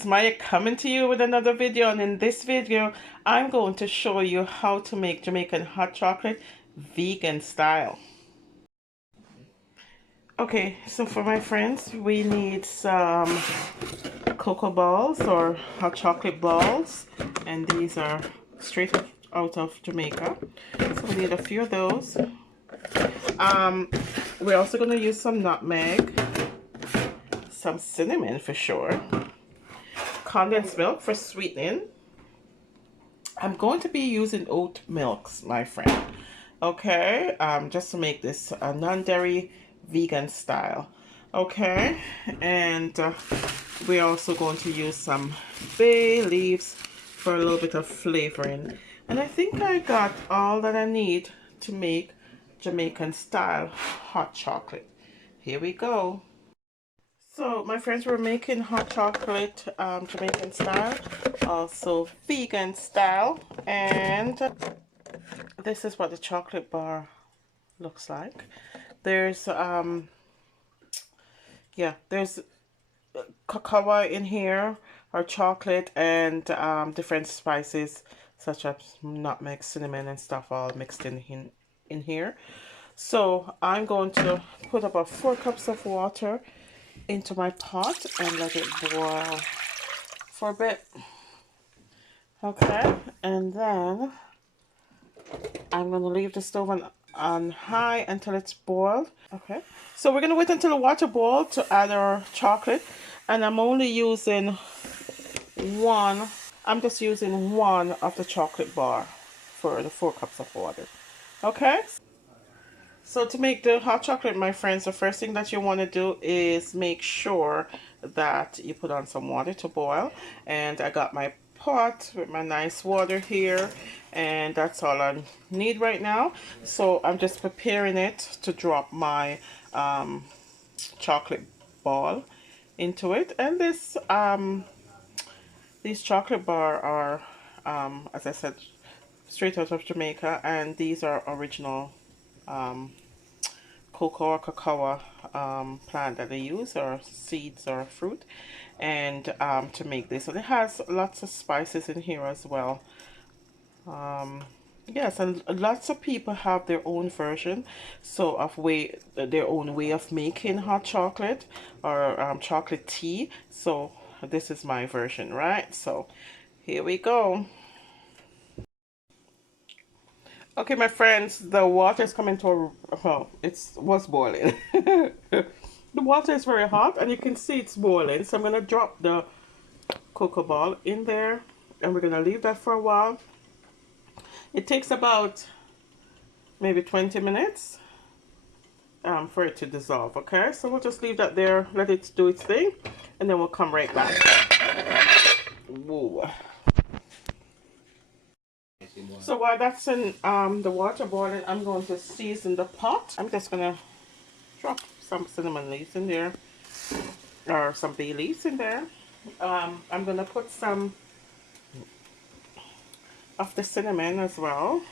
it's Maya coming to you with another video, and in this video I'm going to show you how to make Jamaican hot chocolate vegan style. Okay, so for my friends, we need some cocoa balls or hot chocolate balls, and these are straight out of Jamaica, so we need a few of those. We're also going to use some nutmeg, some cinnamon for sure, condensed milk for sweetening. I'm going to be using oat milks, my friend, okay, just to make this a non-dairy vegan style, okay. And we're also going to use some bay leaves for a little bit of flavoring, and I think I got all that I need to make Jamaican style hot chocolate. Here we go. So my friends, were making hot chocolate Jamaican style, also vegan style, and this is what the chocolate bar looks like. There's there's cacao in here, or chocolate, and different spices such as nutmeg, cinnamon, and stuff all mixed in here. So I'm going to put about 4 cups of water into my pot and let it boil for a bit, okay. And then I'm going to leave the stove on high until it's boiled, okay. So we're going to wait until the water boils to add our chocolate, and I'm only using one of the chocolate bar for the 4 cups of water, okay. So to make the hot chocolate, my friends, the first thing that you want to do is make sure that you put on some water to boil. And I got my pot with my nice water here, and that's all I need right now. So I'm just preparing it to drop my chocolate ball into it. And these chocolate bar are, as I said, straight out of Jamaica, and these are original cocoa or cacao plant that they use, or seeds or fruit, and to make this. And it has lots of spices in here as well. Yes, and lots of people have their own version, so their own way of making hot chocolate or chocolate tea. So this is my version, right? So here we go. Okay, my friends, the water is coming to a, well, it was boiling. The water is very hot, and you can see it's boiling. So I'm going to drop the cocoa ball in there, and we're going to leave that for a while. It takes about maybe 20 minutes for it to dissolve, okay? So we'll just leave that there, let it do its thing, and then we'll come right back. Whoa. So while that's in the water boiling, I'm going to season the pot. I'm just going to drop some cinnamon leaves in there, or some bay leaves in there. I'm going to put some of the cinnamon as well.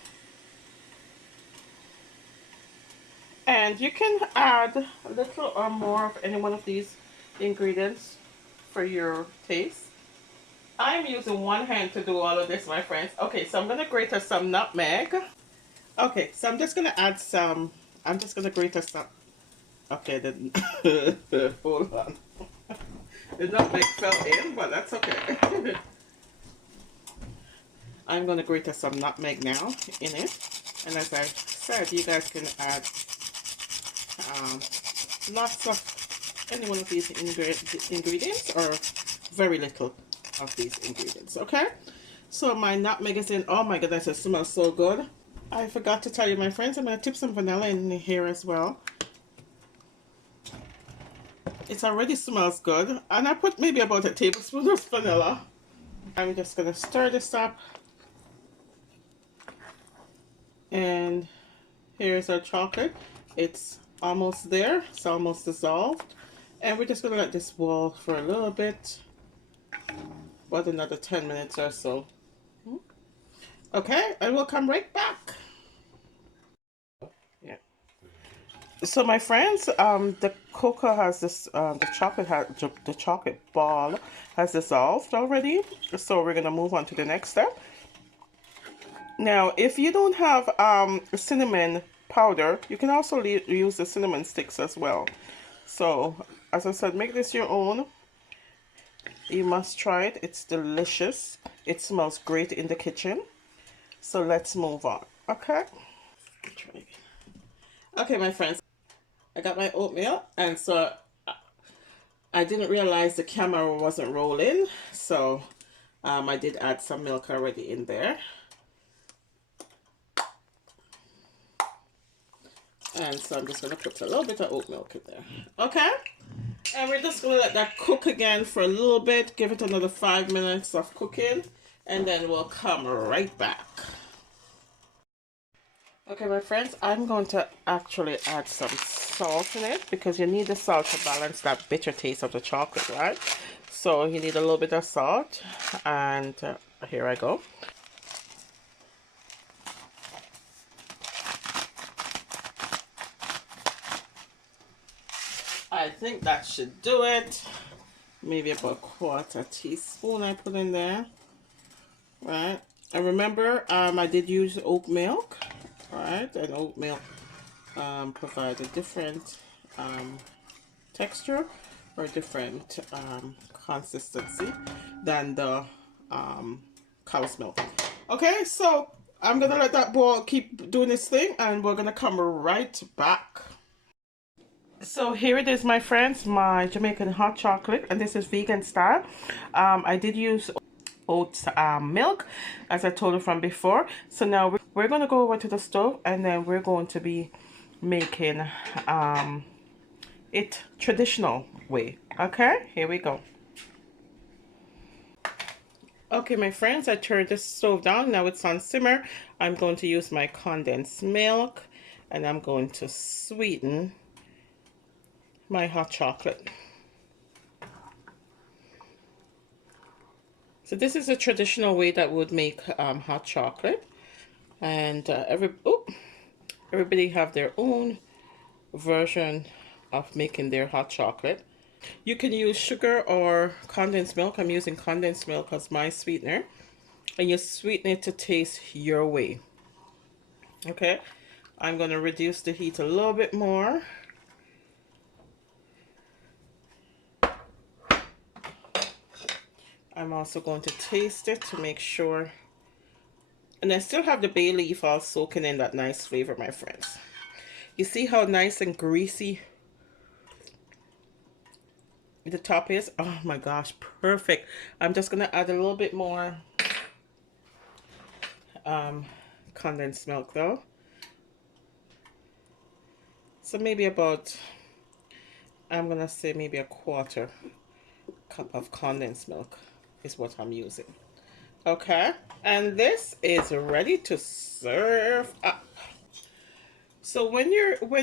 And you can add a little or more of any one of these ingredients for your taste. I'm using one hand to do all of this, my friends. Okay, so I'm going to grate us some nutmeg. Okay, so I'm just going to add some, I'm just going to grate us some. Okay, then, hold on. The nutmeg fell in, but that's okay. I'm going to grate us some nutmeg now in it. And as I said, you guys can add lots of any one of these ingredients, or very little of these ingredients, okay. So my nutmeg is in. Oh my goodness, it smells so good. I forgot to tell you, my friends, I'm going to tip some vanilla in here as well. It already smells good, and I put maybe about a tablespoon of vanilla. I'm just going to stir this up, and here's our chocolate. It's almost there, it's almost dissolved, and we're just going to let this boil for a little bit, about another 10 minutes or so. Okay, and we'll come right back. Yeah. So my friends, the cocoa has this, the chocolate ball has dissolved already. So we're gonna move on to the next step. Now, if you don't have cinnamon powder, you can also use the cinnamon sticks as well. So, as I said, make this your own. You must try it. It's delicious. It smells great in the kitchen. So let's move on. Okay? Okay, my friends. I got my oatmeal, and so I didn't realize the camera wasn't rolling. So I did add some milk already in there. And so I'm just going to put a little bit of oat milk in there. Okay? And we're just going to let that cook again for a little bit. Give it another 5 minutes of cooking. And then we'll come right back. Okay, my friends, I'm going to actually add some salt in it because you need the salt to balance that bitter taste of the chocolate, right? So you need a little bit of salt. And here I go. I think that should do it. Maybe about 1/4 teaspoon I put in there. Right. And remember, I did use oat milk. Right. And oat milk provides a different texture or different consistency than the cow's milk. Okay, so I'm gonna let that boil keep doing this thing, and we're gonna come right back. So here it is, my friends, my Jamaican hot chocolate, and this is vegan style. I did use oat milk, as I told you from before. So now we're going to go over to the stove, and then we're going to be making it traditional way. Okay, here we go. Okay, my friends, I turned the stove down. Now it's on simmer. I'm going to use my condensed milk, and I'm going to sweeten my hot chocolate. So this is a traditional way that would make hot chocolate, and everybody have their own version of making their hot chocolate. You can use sugar or condensed milk. I'm using condensed milk as my sweetener, and you sweeten it to taste your way. Okay, I'm going to reduce the heat a little bit more. I'm also going to taste it to make sure. And I still have the bay leaf all soaking in that nice flavor, my friends. You see how nice and greasy the top is? Oh my gosh, perfect. I'm just going to add a little bit more condensed milk though. So maybe about, I'm going to say maybe 1/4 cup of condensed milk is what I'm using. Okay, and this is ready to serve up. So when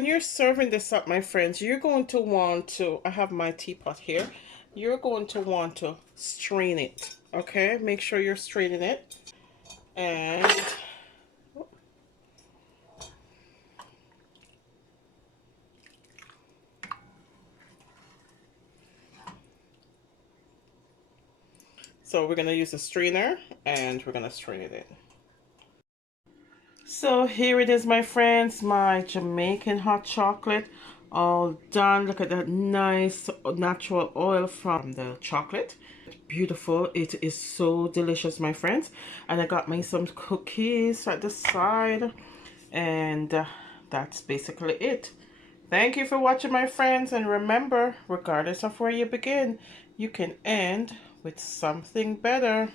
you're serving this up, my friends, you're going to want to, I have my teapot here, you're going to want to strain it. Okay, make sure you're straining it. And so we're going to use a strainer, and we're going to strain it in. So here it is, my friends, my Jamaican hot chocolate all done. Look at that nice natural oil from the chocolate. Beautiful. It is so delicious, my friends. And I got me some cookies at the side, and that's basically it. Thank you for watching, my friends, and remember, regardless of where you begin, you can end with something better.